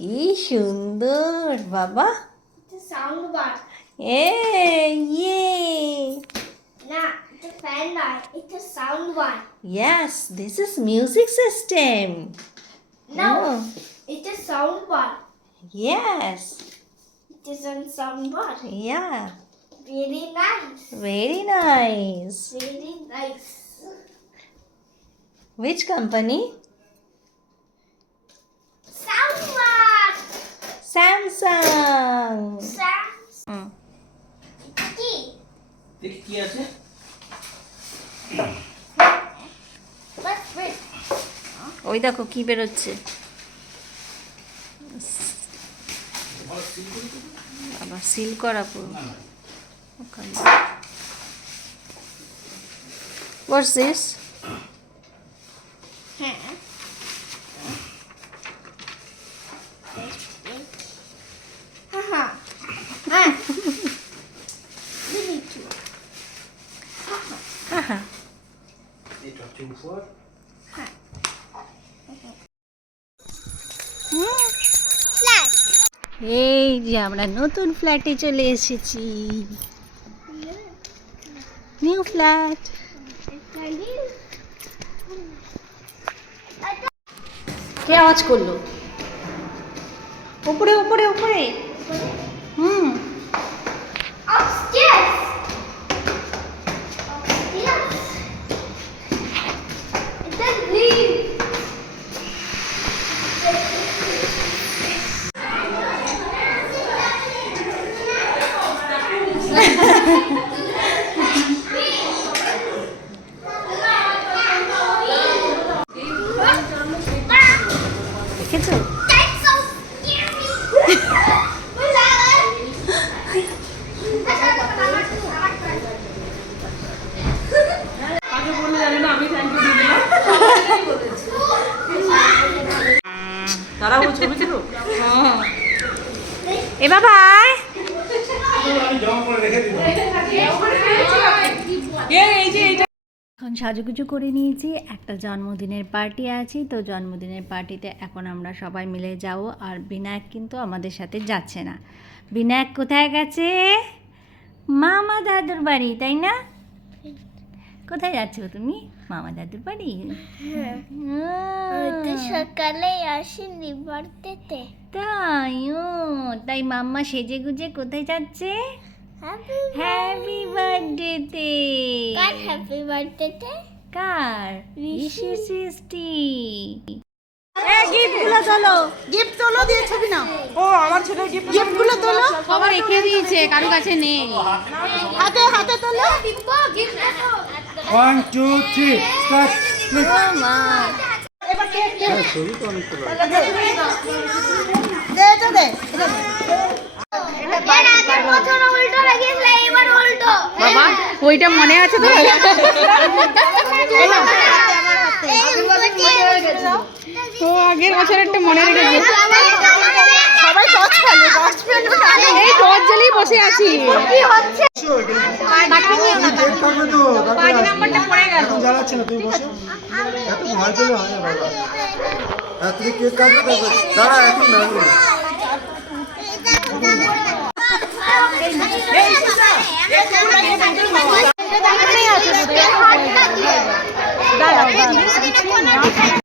কি সুন্দর বাবা। Sound bar. ইয়ে। না, এটা ফ্যান নয়, এটা sound bar. Yes, this is music system. No, Oh. এটা sound bar. Yes. It is a sound bar. Yeah. Very nice. Very nice. Very nice. Which company? Sound bar. Samsung. Sound. কি? দেখি কি আছে। Wait. ওই দেখো কি বেরোচ্ছে। আবার সিল করা পুরো। ওখানে। What's this? হ্যাঁ। হ্যাঁ। হ্যাঁ। Haha. এটা হচ্ছে উপর। ফ্ল্যাট। এই যে আমরা নতুন ফ্ল্যাটে চলে এসেছি। New flat. কে আওয়াজ করলো? উপরে উপরে উপরে। হুম। Upstairs. Upstairs. Then leave. দেখেছো? That's so scary. আগে বলে জানি না, আমি থ্যাংক ইউ দিয়ে দিলাম। তারা ও ছবি ছিল। এ বাবা আয়। আমি জমা করে রেখে দিলাম। এই যে এটা এখন সাজুগুজু করে নিয়েছি, একটা জন্মদিনের পার্টি আছে, তো জন্মদিনের পার্টিতে এখন আমরা সবাই মিলে যাব। আর বিনায়ক কিন্তু আমাদের সাথে যাচ্ছে না। বিনায়ক কোথায় গেছে? মামা দাদুর বাড়ি, তাই না? কোথায় যাচ্ছো তুমি? মামা দাদুর বাড়ি? সকালে আসেনি বাড়িতে। তাই ও তাই মাম্মা সেজে গুজে কোথায় যাচ্ছে? হ্যাপি বার্থডেতে। কার হ্যাপি বার্থডে? কার? ঋষি সৃষ্টি। গিফটগুলো তোলো, গিফট তোলো, দিয়ে ছবি নাও। ও আমার ছেলে গিফটগুলো তোলো, সবার রেখে দিয়েছে, কারো কাছে নেই। হাতে হাতে তোলো। 1 2 3 স্টার্ট। এবার কেক দে, হ্যাঁ, ছবি তো অনেক তোলা। দে এটা দে, এর আগের বছর উল্টো লাগিয়েছিলে, এবার উল্টো। বাবা ওইটা মনে আছে তো? ও আগের বছরেরটা মনে রেখেছে। সবাই টর্চ ফেলবে, টর্চ ফেলবে। এই টর্চ জ্বালিয়ে বসে আছি। কি হচ্ছে? পার্টি নাম্বারটা পড়ে গেল। এখন জ্বালাচ্ছে না, তুমি বসো। এত ভয় পেলে হয় না বাবা। হ্যাঁ, তুমি কেক কাটবে তারপর। দাঁড়া, এখন না। দাঁড়াও, দাঁড়াও।